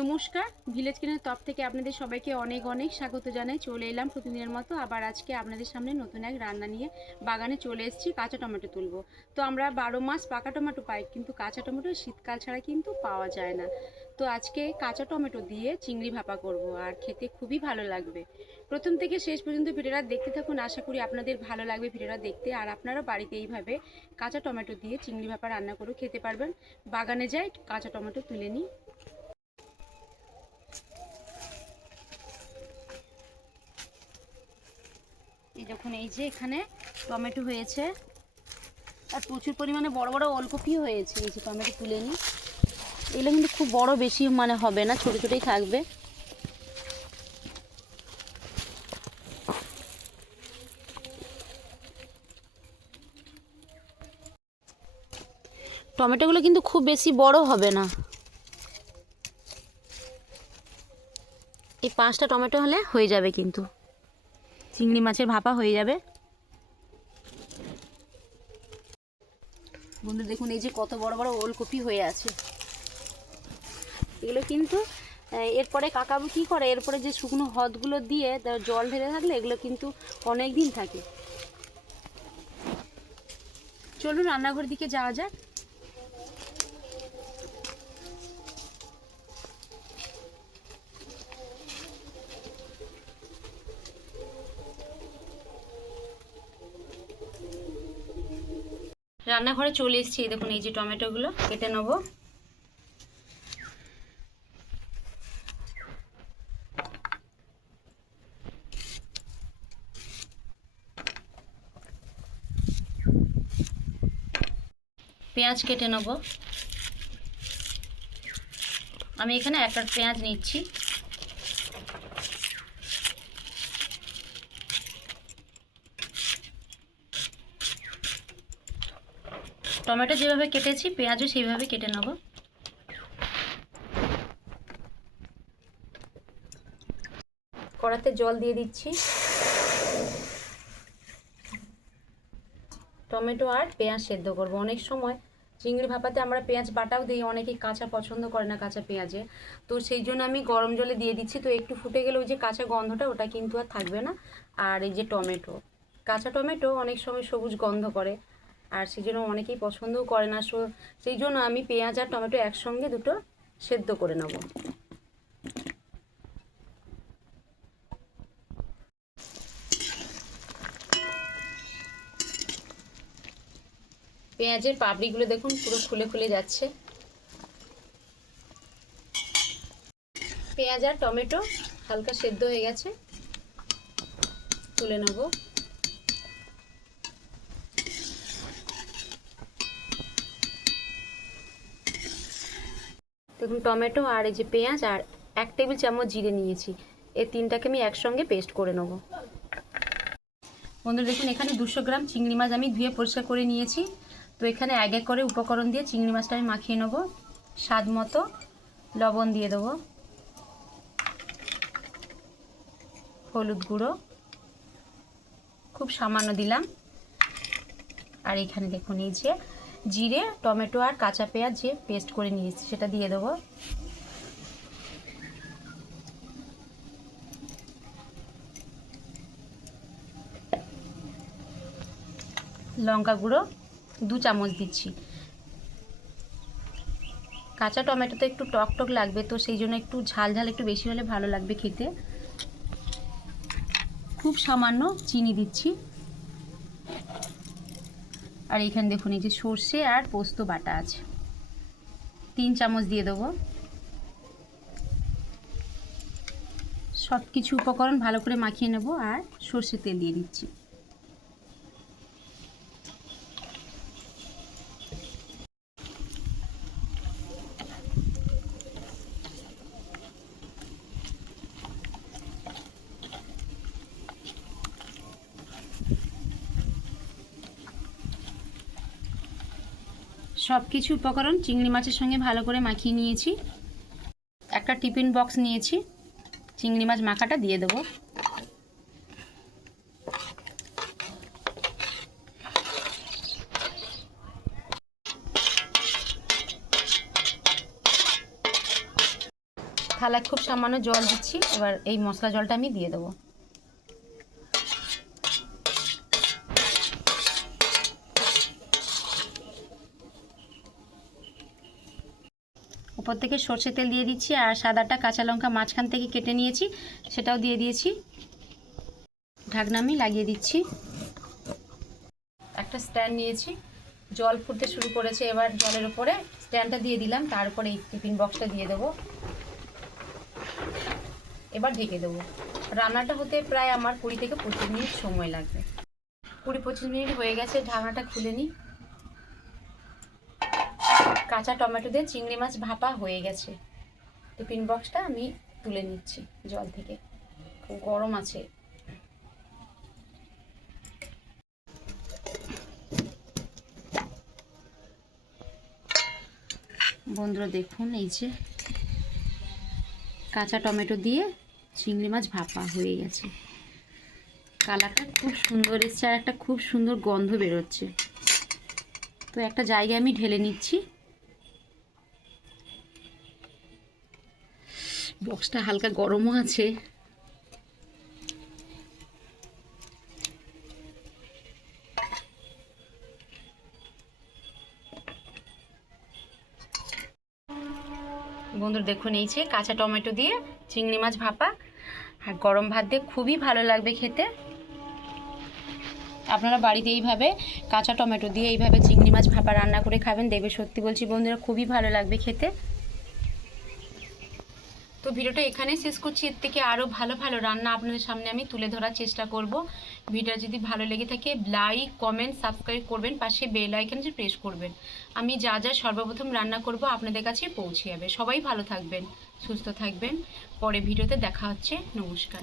নমস্কার ভিলেজ কিনের তপ থেকে আপনাদের সবাইকে অনেক অনেক স্বাগত জানাই। চলে এলাম প্রতিদিনের মতো আবার আজকে আপনাদের সামনে নতুন এক রান্না নিয়ে বাগানে চলে এসেছি, কাঁচা টমেটো তুলবো। তো আমরা বারো মাস পাকা টমেটো পাই, কিন্তু কাঁচা টমেটো শীতকাল ছাড়া কিন্তু পাওয়া যায় না। তো আজকে কাঁচা টমেটো দিয়ে চিংড়ি ভাপা করব, আর খেতে খুবই ভালো লাগবে। প্রথম থেকে শেষ পর্যন্ত ভিডিওটা দেখতে থাকুন, আশা করি আপনাদের ভালো লাগবে ভিডিওটা দেখতে। আর আপনারা বাড়িতে এইভাবে কাঁচা টমেটো দিয়ে চিংড়ি ভাপা রান্না করে খেতে পারবেন। বাগানে যাই, কাঁচা টমেটো তুলে নিই। এই দেখুন, এই যে এখানে টমেটো হয়েছে। আর প্রচুর পরিমাণে বড় বড় ওলকপি হয়েছে। এই যে টমেটো তুলে নিই। এগুলো কিন্তু খুব বড় বেশি মানে হবে না, ছোটো ছোটোই থাকবে। টমেটোগুলো কিন্তু খুব বেশি বড় হবে না। এই পাঁচটা টমেটো হলে হয়ে যাবে কিন্তু। চিংড়ি মাছের ভাপা হয়ে যাবে। বন্ধু, দেখুন, এই যে কত বড় বড় ওলকপি হয়ে আছে। এগুলো কিন্তু এরপরে কাকাবু কী করে, এরপরে যে শুকনো হদগুলো দিয়ে তার জল ঢেলে থাকলে এগুলো কিন্তু অনেক দিন থাকে। চলুন রান্নাঘর দিকে যাওয়া যাক। রান্নাঘরে চলে এসেছি দেখুন এই যে টমেটোগুলো কেটে নেব। পেঁয়াজ কেটে নেব। আমি এখানে একটা পেঁয়াজ নিচ্ছি। টমেটো যেভাবে কেটেছি, পেঁয়াজও সেইভাবে কেটে নেব। কড়াতে জল দিয়ে দিচ্ছি। টমেটো আর পেঁয়াজ সেদ্ধ করব। অনেক সময় চিংড়ি ভাপাতে আমরা পেঁয়াজ বাটাও দিই, অনেকেই কাঁচা পছন্দ করে না কাঁচা পেঁয়াজে। তো সেই জন্য আমি গরম জলে দিয়ে দিচ্ছি। তো একটু ফুটে গেলে ওই যে কাঁচা গন্ধটা, ওটা কিন্তু আর থাকবে না। আর এই যে টমেটো, কাঁচা টমেটো অনেক সময় সবুজ গন্ধ করে। আর সেই জন্য অনেকেই পছন্দও করে না, সো সেই জন্য আমি পেঁয়াজ আর টমেটো একসঙ্গে দুটো সেদ্ধ করে নেব। পেঁয়াজের পাপড়িগুলো দেখুন পুরো খুলে খুলে যাচ্ছে। পেঁয়াজ আর টমেটো হালকা সেদ্ধ হয়ে গেছে। তুলে নেব। দেখুন টমেটো আর এই যে পেঁয়াজ আর এক টেবিল চামচ জিরে নিয়েছি। এই তিনটাকে আমি একসঙ্গে পেস্ট করে নেব। বন্ধুরা, দেখুন, এখানে দুশো গ্রাম চিংড়ি মাছ আমি ধুয়ে পরিষ্কার করে নিয়েছি। তো এখানে এক এক করে উপকরণ দিয়ে চিংড়ি মাছটা আমি মাখিয়ে নেব। স্বাদ মতো লবণ দিয়ে দেবো। হলুদ গুঁড়ো খুব সামান্য দিলাম। আর এখানে দেখুন, এই যে জিরে, টমেটো আর কাঁচা পেঁয়াজ যে পেস্ট করে নিয়েছি, সেটা দিয়ে দেবো। লঙ্কা গুঁড়ো দু চামচ দিচ্ছি। কাঁচা টমেটো তো একটু টক টক লাগবে, তো সেই জন্য একটু ঝাল ঝাল একটু বেশি হলে ভালো লাগবে খেতে। খুব সামান্য চিনি দিচ্ছি। আর এখানে দেখুন এই যে সর্ষে আর পোস্ত বাটা আছে। তিন চামচ দিয়ে দেবো। সব কিছু উপকরণ ভালো করে মাখিয়ে নেব আর সর্ষে তেল দিয়ে দিচ্ছি। সব কিছু উপকরণ চিংড়ি মাছের সঙ্গে ভালো করে মাখিয়ে নিয়েছি। একটা টিফিন বক্স নিয়েছি। চিংড়ি মাছ মাখাটা দিয়ে দেবো। থালায় খুব সামান্য জল দিচ্ছি। এবার এই মশলা জলটা আমি দিয়ে দেবো। উপর থেকে সর্ষে তেল দিয়ে দিচ্ছি আর সাদাটা কাঁচা লঙ্কা মাঝখান থেকে কেটে নিয়েছি, সেটাও দিয়ে দিয়েছি। ঢাকনা আমি লাগিয়ে দিচ্ছি। একটা স্ট্যান্ড নিয়েছি। জল ফুটতে শুরু করেছে এবার জলের উপরে। স্ট্যান্ডটা দিয়ে দিলাম তারপরে এই টিফিন বক্সটা দিয়ে দেবো। এবার ঢেকে দেবো। রান্নাটা হতে প্রায় আমার কুড়ি থেকে পঁচিশ মিনিট সময় লাগবে। কুড়ি পঁচিশ মিনিট হয়ে গেছে, ঢাকনাটা খুলে নিই। কাঁচা টমেটো দিয়ে চিংড়ি মাছ ভাপা হয়ে গেছে। টিফিন বক্সটা আমি তুলে নিচ্ছি জল থেকে। খুব গরম আছে। বন্ধুরা দেখুন, এই যে কাঁচা টমেটো দিয়ে চিংড়ি মাছ ভাপা হয়ে গেছে। কালারটা খুব সুন্দর এসছে আর একটা খুব সুন্দর গন্ধ বেরোচ্ছে। তো একটা জায়গায় আমি ঢেলে নিচ্ছি। বক্সটা হালকা গরমও আছে। বন্ধুরা দেখুন, এই যে কাঁচা টমেটো দিয়ে চিংড়ি মাছ ভাপা আর গরম ভাত দিয়ে খুবই ভালো লাগবে খেতে। আপনারা বাড়িতে এইভাবে কাঁচা টমেটো দিয়ে এইভাবে চিংড়ি মাছ ভাপা রান্না করে খাবেন, দেখবে সত্যি বলছি বন্ধুরা খুবই ভালো লাগবে খেতে। তো ভিডিওটা এখানে শেষ করছি। এর থেকে আরও ভালো ভালো রান্না আপনাদের সামনে আমি তুলে ধরার চেষ্টা করব। ভিডিও যদি ভালো লেগে থাকে লাইক কমেন্ট সাবস্ক্রাইব করবেন, পাশে বেল আইকন যে প্রেস করবেন। আমি যা যা সর্বপ্রথম রান্না করব আপনাদের কাছে পৌঁছে যাবে। সবাই ভালো থাকবেন, সুস্থ থাকবেন। পরে ভিডিওতে দেখা হচ্ছে। নমস্কার।